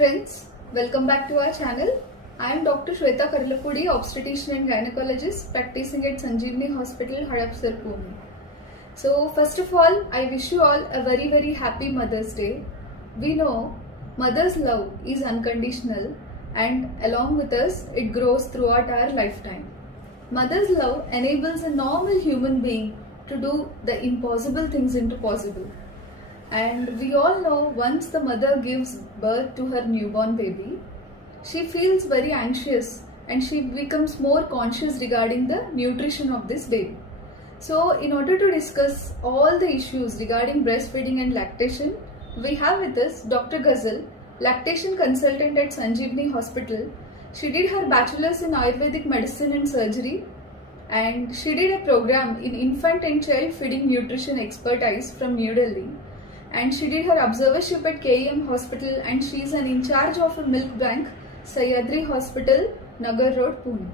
friends, welcome back to our channel. I am Dr. Shweta Karlapudi, obstetrician and gynecologist practicing at Sanjeevani Hospital, Hadapsar, Pune. So first of all, I wish you all a very happy Mother's Day. We know mother's love is unconditional and along with us, it grows throughout our lifetime. Mother's love enables a normal human being to do the impossible things into possible. And we all know once the mother gives birth to her newborn baby, she feels very anxious and she becomes more conscious regarding the nutrition of this baby. So in order to discuss all the issues regarding breastfeeding and lactation, we have with us Dr. Ghazal, lactation consultant at Sanjeevani Hospital. She did her bachelor's in Ayurvedic medicine and surgery and she did a program in infant and child feeding nutrition expertise from New Delhi. And she did her observership at KEM Hospital and she is an in charge of a milk bank, Sahyadri Hospital, Nagar Road, Pune.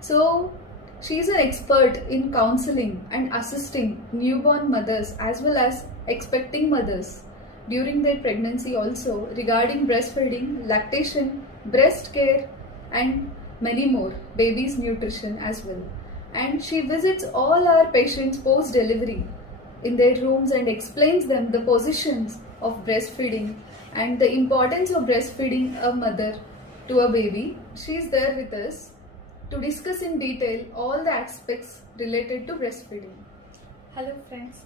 So she is an expert in counseling and assisting newborn mothers as well as expecting mothers during their pregnancy also regarding breastfeeding, lactation, breast care and many more, baby's nutrition as well. And she visits all our patients post-delivery in their rooms and explains them the positions of breastfeeding and the importance of breastfeeding a mother to a baby. She is there with us to discuss in detail all the aspects related to breastfeeding. Hello friends,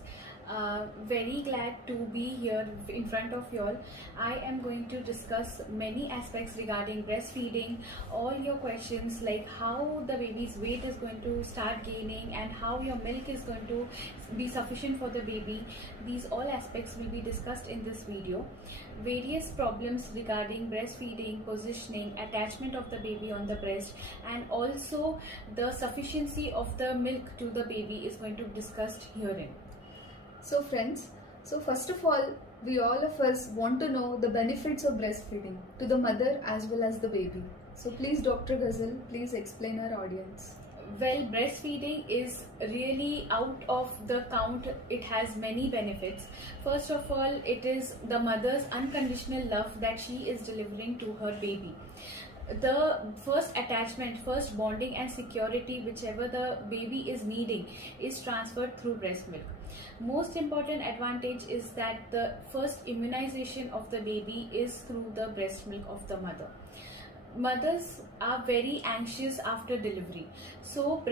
very glad to be here in front of you all. I am going to discuss many aspects regarding breastfeeding, all your questions like how the baby's weight is going to start gaining and how your milk is going to be sufficient for the baby. These all aspects will be discussed in this video. Various problems regarding breastfeeding, positioning, attachment of the baby on the breast and also the sufficiency of the milk to the baby is going to be discussed herein. So friends, first of all, we all of us want to know the benefits of breastfeeding to the mother as well as the baby. So please Dr. Ghazal, please explain our audience. Well, breastfeeding is really out of the count. It has many benefits. First of all, it is the mother's unconditional love that she is delivering to her baby. The first attachment, first bonding and security whichever the baby is needing is transferred through breast milk. Most important advantage is that the first immunization of the baby is through the breast milk of the mother. Mothers are very anxious after delivery, so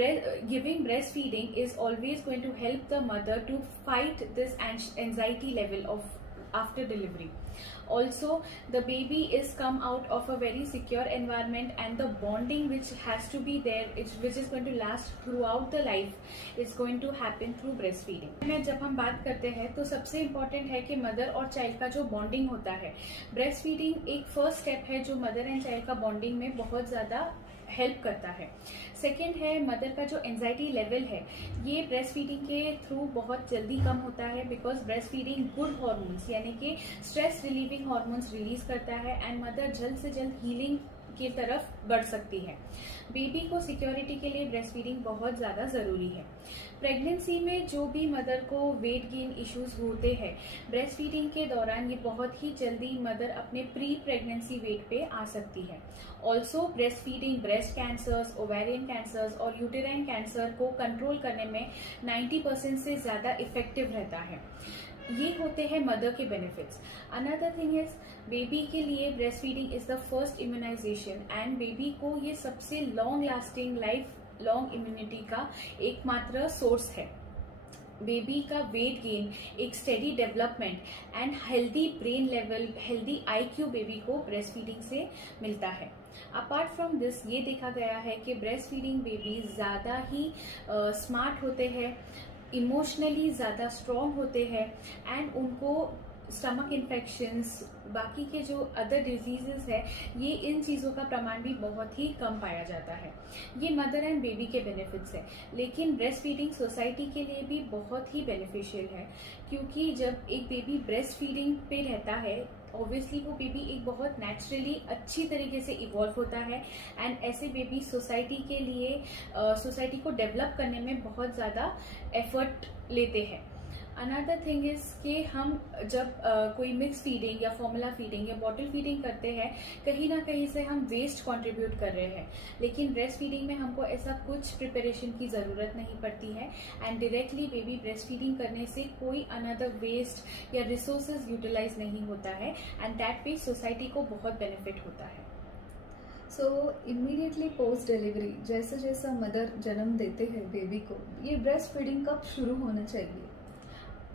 giving breastfeeding is always going to help the mother to fight this anxiety level of after delivery. Also, the baby is come out of a very secure environment and the bonding which has to be there, which is going to last throughout the life, is going to happen through breastfeeding. में जब हम बात करते हैं तो सबसे important है कि मदर और चाइल्ड का जो बॉन्डिंग होता है, ब्रेस्टफीडिंग एक फर्स्ट स्टेप है जो मदर एंड चाइल्ड का बॉन्डिंग में बहुत ज़्यादा हेल्प करता है. सेकेंड है मदर का जो एंजाइटी लेवल है, ये ब्रेस्ट फीडिंग के थ्रू बहुत जल्दी कम होता है because breast feeding good hormones यानी कि स्ट्रेस रिलीविंग हार्मोन्स रिलीज करता है एंड मदर जल्द से जल्द हीलिंग की तरफ बढ़ सकती है. बेबी को सिक्योरिटी के लिए ब्रेस्ट फीडिंग बहुत ज़्यादा ज़रूरी है. प्रेगनेंसी में जो भी मदर को वेट गेन इश्यूज होते हैं, ब्रेस्ट फीडिंग के दौरान ये बहुत ही जल्दी मदर अपने प्री प्रेगनेंसी वेट पे आ सकती है. Also breast feeding breast cancers, ovarian cancers और यूटेराइन कैंसर को कंट्रोल करने में 90% से ज़्यादा इफेक्टिव रहता है. ये होते हैं मदर के benefits. Another thing is baby के लिए breastfeeding is the first immunization and baby को ये सबसे long lasting lifelong immunity का एकमात्र सोर्स है. बेबी का वेट गेन, एक steady development and healthy brain level, healthy IQ baby को ब्रेस्ट फीडिंग से मिलता है. अपार्ट फ्रॉम दिस ये देखा गया है कि ब्रेस्ट फीडिंग बेबी ज़्यादा ही स्मार्ट होते हैं, इमोशनली ज़्यादा स्ट्रॉन्ग होते हैं एंड उनको स्टमक इन्फेक्शंस, बाकी के जो अदर डिजीजेस है, ये इन चीज़ों का प्रमाण भी बहुत ही कम पाया जाता है. ये मदर एंड बेबी के बेनिफिट्स है. लेकिन ब्रेस्ट फीडिंग सोसाइटी के लिए भी बहुत ही बेनिफिशियल है क्योंकि जब एक बेबी ब्रेस्ट फीडिंग पे रहता है, ऑब्वियसली वो बेबी एक बहुत नेचुरली अच्छी तरीके से इवॉल्व होता है एंड ऐसे बेबी सोसाइटी के लिए सोसाइटी को डेवलप करने में बहुत ज़्यादा एफर्ट लेते हैं. अनदर थिंग इज कि हम जब कोई मिक्स फीडिंग या फॉर्मूला फीडिंग या बॉटल फीडिंग करते हैं, कहीं ना कहीं से हम वेस्ट कंट्रीब्यूट कर रहे हैं, लेकिन ब्रेस्ट फीडिंग में हमको ऐसा कुछ प्रिपरेशन की ज़रूरत नहीं पड़ती है and directly baby breast feeding करने से कोई अनदर वेस्ट या रिसोर्सेज यूटिलाइज नहीं होता है एंड दैट वे सोसाइटी को बहुत बेनिफिट होता है। सो इमीडिएटली पोस्ट डिलीवरी जैसे जैसा मदर जन्म देते हैं बेबी को, ये ब्रेस्ट फीडिंग कब शुरू होना चाहिए?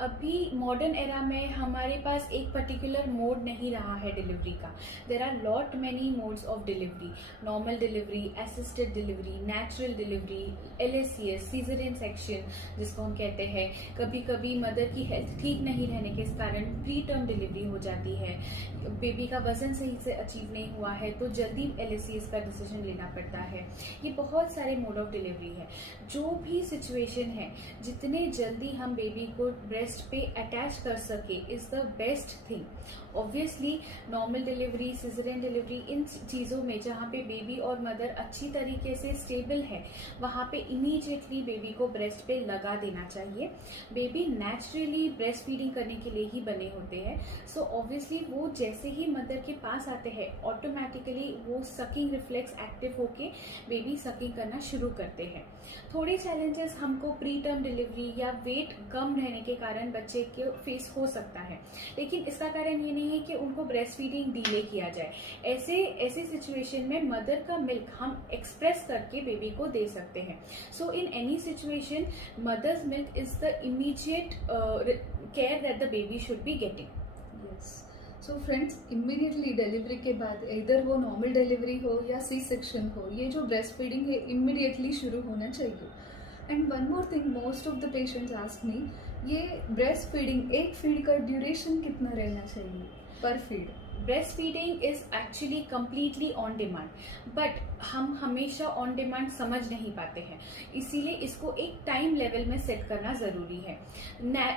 अभी मॉडर्न एरा में हमारे पास एक पर्टिकुलर मोड नहीं रहा है डिलीवरी का। There are lot many modes of delivery, normal delivery, assisted delivery, natural delivery, LACS, caesarean section जिसको हम कहते हैं। कभी कभी मदर की हेल्थ ठीक नहीं रहने के कारण प्री टर्म डिलीवरी हो जाती है, बेबी का वजन सही से अचीव नहीं हुआ है तो जल्दी LACS का डिसीजन लेना पड़ता है। ये बहुत सारे मोड ऑफ डिलीवरी है। जो भी सिचुएशन है, जितने जल्दी हम बेबी को ब्रेस्ट पे अटैच कर सके is the best thing. Obviously normal delivery, caesarean delivery, इन चीज़ों में जहाँ पे बेबी और मदर अच्छी तरीके से स्टेबल है, वहाँ पे इमीडिएटली बेबी को ब्रेस्ट पे लगा देना चाहिए। बेबी नेचुरली ब्रेस्ट फीडिंग करने के लिए ही बने होते हैं, सो ऑब्वियसली वो जैसे ही मदर के पास आते हैं ऑटोमेटिकली वो सकिंग रिफ्लेक्स एक्टिव होके बेबी सकिंग करना शुरू करते हैं। थोड़े चैलेंजेस हमको प्री टर्म डिलीवरी या वेट कम रहने के कारण बच्चे के फेस हो सकता है, लेकिन इसका कारण ये नहीं है कि उनको ब्रेस्ट फीडिंग डिले किया जाए। ऐसे सिचुएशन में मदर का मिल्क हम एक्सप्रेस करके बेबी को दे सकते हैं। So in any situation mother's milk is the immediate care that the baby should be getting. Yes, so friends, immediately delivery के बाद इधर वो नॉर्मल डिलीवरी हो या सी सेक्शन हो, ये जो ब्रेस्ट फीडिंग है इमीडिएटली शुरू होना चाहिए। And one more thing, most of the patients ask me, ये ब्रेस्ट फीडिंग एक फीड का ड्यूरेशन कितना रहना चाहिए पर feed? Breast feeding is actually completely on demand, but हम हमेशा ऑन डिमांड समझ नहीं पाते हैं, इसीलिए इसको एक टाइम लेवल में सेट करना ज़रूरी है।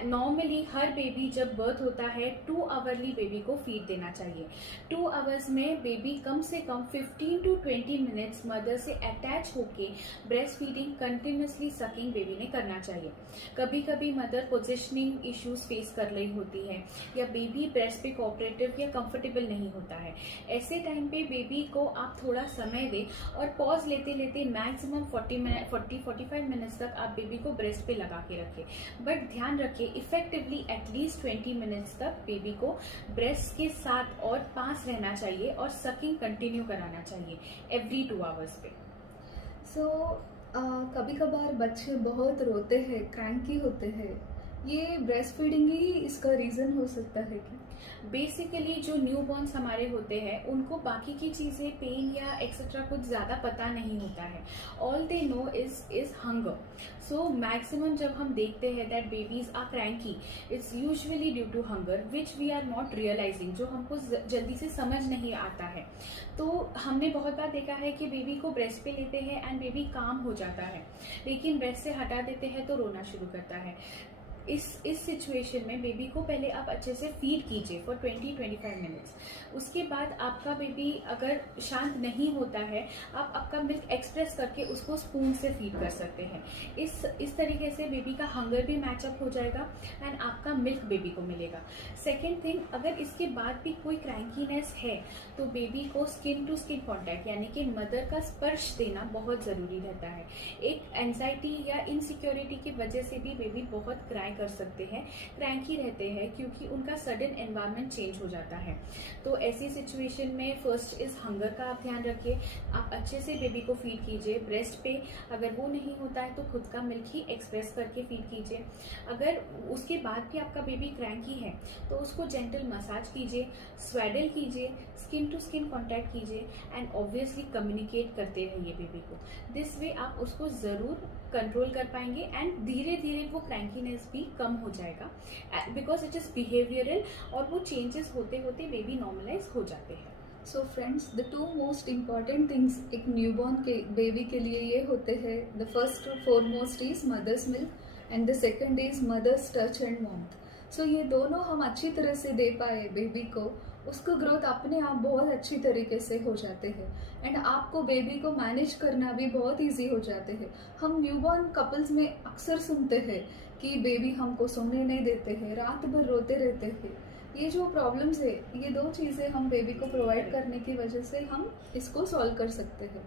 नॉर्मली हर बेबी जब बर्थ होता है 2 आवरली बेबी को फीड देना चाहिए। 2 आवर्स में बेबी कम से कम 15 to 20 मिनट्स मदर से अटैच होके breast feeding continuously sucking baby ने करना चाहिए। कभी कभी मदर पोजिशनिंग इश्यूज फेस कर रही होती है या बेबी ब्रेस्ट पे कोऑपरेटिव या कंफर्टेबल नहीं होता है। ऐसे टाइम पे बेबी को आप थोड़ा समय दें और पॉज लेते लेते मैक्सिमम 40-45 मिनट्स तक आप बेबी को ब्रेस्ट पे लगा के रखें, बट ध्यान रखें इफेक्टिवली एटलीस्ट 20 मिनट्स तक बेबी को ब्रेस्ट के साथ और पास रहना चाहिए और सकिंग कंटिन्यू कराना चाहिए एवरी 2 आवर्स पे। सो कभी कभार बच्चे बहुत रोते हैं, क्रैंकी होते हैं, ये ब्रेस्ट फीडिंग ही इसका रीज़न हो सकता है कि? बेसिकली जो न्यूबॉर्न्स हमारे होते हैं उनको बाकी की चीज़ें, पेन या एक्सेट्रा कुछ ज़्यादा पता नहीं होता है। All they know is hunger. So maximum जब हम देखते हैं that babies are cranky, it's usually due to hunger which we are not realizing, जो हमको जल्दी से समझ नहीं आता है। तो हमने बहुत बार देखा है कि बेबी को ब्रेस्ट पे लेते हैं एंड बेबी काम हो जाता है, लेकिन ब्रेस्ट से हटा देते हैं तो रोना शुरू करता है। इस सिचुएशन में बेबी को पहले आप अच्छे से फीड कीजिए फॉर 20-25 मिनट्स। उसके बाद आपका बेबी अगर शांत नहीं होता है, आप आपका मिल्क एक्सप्रेस करके उसको स्पून से फीड कर सकते हैं। इस तरीके से बेबी का हंगर भी मैचअप हो जाएगा एंड आपका मिल्क बेबी को मिलेगा। सेकेंड थिंग, अगर इसके बाद भी कोई क्रैंकीनेस है तो बेबी को स्किन टू स्किन कॉन्टैक्ट यानी कि मदर का स्पर्श देना बहुत ज़रूरी रहता है। एक एंजाइटी या इनसिक्योरिटी की वजह से भी बेबी बहुत क्राई कर सकते हैं, क्रैंकी रहते हैं, क्योंकि उनका सडन एनवायरनमेंट चेंज हो जाता है। तो ऐसी सिचुएशन में फर्स्ट इज हंगर का आप ध्यान रखिए। आप अच्छे से बेबी को फीड कीजिए ब्रेस्ट पे। अगर वो नहीं होता है तो खुद का मिल्क ही एक्सप्रेस करके फीड कीजिए। अगर उसके बाद भी आपका बेबी क्रैंकी है तो उसको जेंटल मसाज कीजिए, स्वेडल कीजिए, स्किन टू स्किन कॉन्टैक्ट कीजिए एंड ऑब्वियसली कम्युनिकेट करते रहिए बेबी को। दिस वे आप उसको ज़रूर कंट्रोल कर पाएंगे एंड धीरे धीरे वो क्रैंकीनेस भी कम हो जाएगा, बिकॉज इट इज़ बिहेवियरल और वो चेंजेस होते होते बेबी नॉर्मलाइज हो जाते हैं। So friends, the 2 most important things एक न्यूबॉर्न के बेबी के लिए ये होते हैं। The first foremost is mother's milk and the second is mother's touch and warmth. So ये दोनों हम अच्छी तरह से दे पाए बेबी को, उसका ग्रोथ अपने आप बहुत अच्छी तरीके से हो जाते हैं एंड आपको बेबी को मैनेज करना भी बहुत इजी हो जाते हैं। हम न्यूबॉर्न कपल्स में अक्सर सुनते हैं कि बेबी हमको सोने नहीं देते हैं, रात भर रोते रहते हैं। ये जो प्रॉब्लम्स है, ये 2 चीज़ें हम बेबी को प्रोवाइड करने की वजह से हम इसको सॉल्व कर सकते हैं।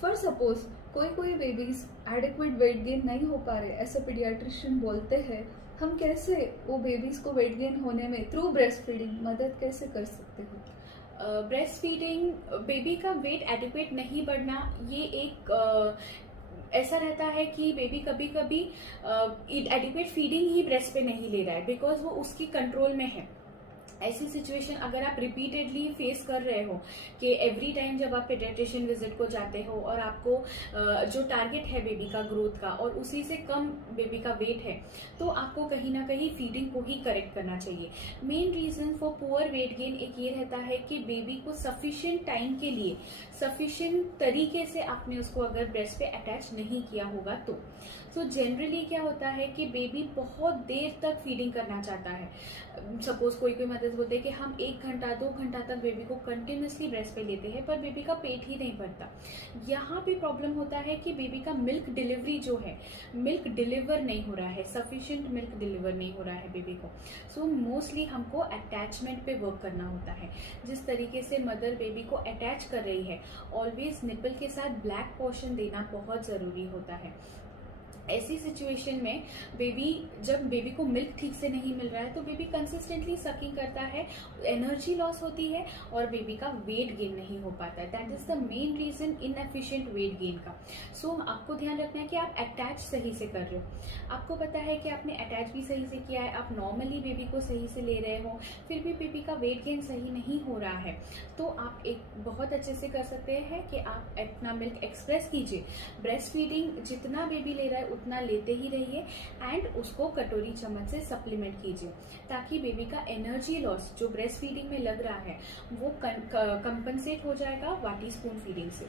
फॉर सपोज कोई बेबीज एडिक्वेट वेट गेन नहीं हो पा रहे, ऐसे पीडियाट्रिशियन बोलते हैं, हम कैसे वो बेबीज को वेट गेन होने में थ्रू ब्रेस्ट फीडिंग मदद कैसे कर सकते हैं? ब्रेस्ट फीडिंग, बेबी का वेट एडिक्वेट नहीं बढ़ना, ये एक ऐसा रहता है कि बेबी कभी कभी एडिक्वेट फीडिंग ही ब्रेस्ट पे नहीं ले रहा है बिकॉज वो उसकी कंट्रोल में है। ऐसी सिचुएशन अगर आप रिपीटेडली फेस कर रहे हो कि एवरी टाइम जब आप पेडियाट्रिशियन विजिट को जाते हो और आपको जो टारगेट है बेबी का ग्रोथ का और उसी से कम बेबी का वेट है, तो आपको कहीं ना कहीं फीडिंग को ही करेक्ट करना चाहिए। Main reason for poor weight gain एक ये रहता है कि बेबी को सफिशिएंट टाइम के लिए सफिशिएंट तरीके से आपने उसको अगर ब्रेस्ट पे अटैच नहीं किया होगा तो जनरली क्या होता है कि बेबी बहुत देर तक फीडिंग करना चाहता है। सपोज कोई मदर्स बोलते हैं कि हम 1 घंटा 2 घंटा तक बेबी को कंटिन्यूसली ब्रेस्ट पे लेते हैं पर बेबी का पेट ही नहीं भरता। यहाँ पे प्रॉब्लम होता है कि बेबी का मिल्क डिलीवरी जो है, मिल्क डिलीवर नहीं हो रहा है, सफिशिएंट मिल्क डिलीवर नहीं हो रहा है बेबी को। सो मोस्टली हमको अटैचमेंट पे वर्क करना होता है। जिस तरीके से मदर बेबी को अटैच कर रही है, ऑलवेज निपल के साथ ब्लैक पोर्शन देना बहुत जरूरी होता है। ऐसी सिचुएशन में जब बेबी को मिल्क ठीक से नहीं मिल रहा है तो बेबी कंसिस्टेंटली सकिंग करता है, एनर्जी लॉस होती है और बेबी का वेट गेन नहीं हो पाता है। That is the main reason inefficient weight gain का। सो आपको ध्यान रखना है कि आप अटैच सही से कर रहे हो। आपको पता है कि आपने अटैच भी सही से किया है, आप नॉर्मली बेबी को सही से ले रहे हो, फिर भी बेबी का वेट गेन सही नहीं हो रहा है, तो आप एक बहुत अच्छे से कर सकते हैं कि आप अपना मिल्क एक्सप्रेस कीजिए। ब्रेस्ट फीडिंग जितना बेबी ले रहा है उतना लेते ही रहिए एंड उसको कटोरी चम्मच से सप्लीमेंट कीजिए ताकि बेबी का एनर्जी लॉस जो ब्रेस्ट फीडिंग में लग रहा है वो कंपनसेट हो जाएगा वाटी स्पून फीडिंग से।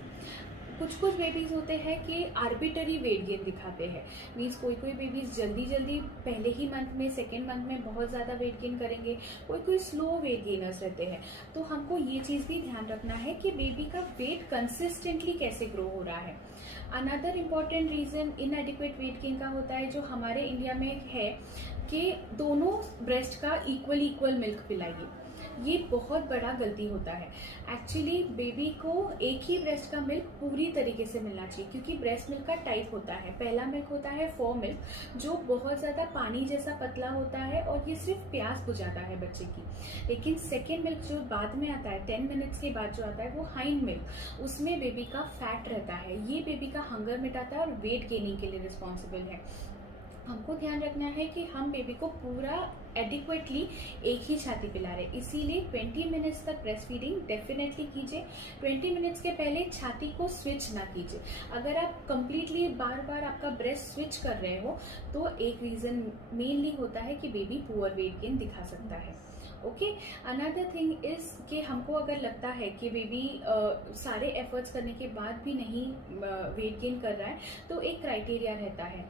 कुछ बेबीज होते हैं कि आर्बिटरी वेट गेन दिखाते हैं। मीन्स कोई बेबीज जल्दी पहले ही मंथ में, सेकेंड मंथ में बहुत ज़्यादा वेट गेन करेंगे, कोई स्लो वेट गेनर्स रहते हैं। तो हमको ये चीज़ भी ध्यान रखना है कि बेबी का वेट कंसिस्टेंटली कैसे ग्रो हो रहा है। Another important reason इनएडिक्वेट wait gain का होता है जो हमारे इंडिया में है कि दोनों ब्रेस्ट का इक्वल मिल्क पिलाइए। ये बहुत बड़ा गलती होता है। एक्चुअली बेबी को एक ही ब्रेस्ट का मिल्क पूरी तरीके से मिलना चाहिए क्योंकि ब्रेस्ट मिल्क का टाइप होता है। पहला मिल्क होता है फॉर मिल्क जो बहुत ज़्यादा पानी जैसा पतला होता है और ये सिर्फ प्यास बुझाता है बच्चे की। लेकिन सेकेंड मिल्क जो बाद में आता है 10 मिनट्स के बाद जो आता है वो हाइंड मिल्क, उसमें बेबी का फैट रहता है। ये बेबी का हंगर मिटाता है और वेट गेनिंग के लिए रिस्पॉन्सिबल है। हमको ध्यान रखना है कि हम बेबी को पूरा एडिक्वेटली एक ही छाती पिला रहे, इसीलिए 20 मिनट्स तक ब्रेस्ट फीडिंग डेफिनेटली कीजिए। 20 मिनट्स के पहले छाती को स्विच ना कीजिए। अगर आप कंप्लीटली बार आपका ब्रेस्ट स्विच कर रहे हो तो एक रीजन मेनली होता है कि बेबी पुअर वेट गेन दिखा सकता है। ओके, अनदर थिंग इज कि हमको अगर लगता है कि बेबी सारे एफर्ट्स करने के बाद भी नहीं वेट गेन कर रहा है तो एक क्राइटेरिया रहता है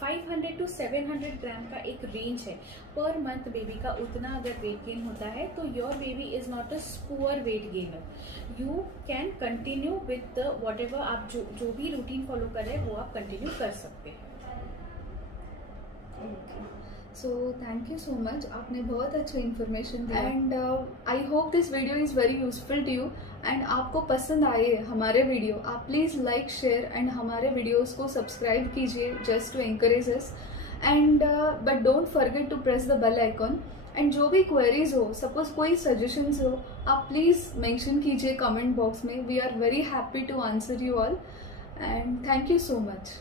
500 to 700 ग्राम का एक रेंज है पर मंथ। बेबी का उतना अगर वेट गेन होता है तो your baby is not a poor weight gainer. You can continue with what ever आप जो भी रूटीन फॉलो कर रहे हैं वो आप कंटिन्यू कर सकते हैं। So thank you so much, आपने बहुत अच्छी इन्फॉर्मेशन दी and I hope this video is very useful to you and आपको पसंद आए हमारे वीडियो। आप प्लीज़ लाइक शेयर एंड हमारे वीडियोस को सब्सक्राइब कीजिए just to encourage us and but don't forget to press the bell icon. And जो भी क्वेरीज हो, सपोज कोई सजेशंस हो, आप प्लीज़ मेंशन कीजिए कमेंट बॉक्स में। We are very happy to answer you all and thank you so much.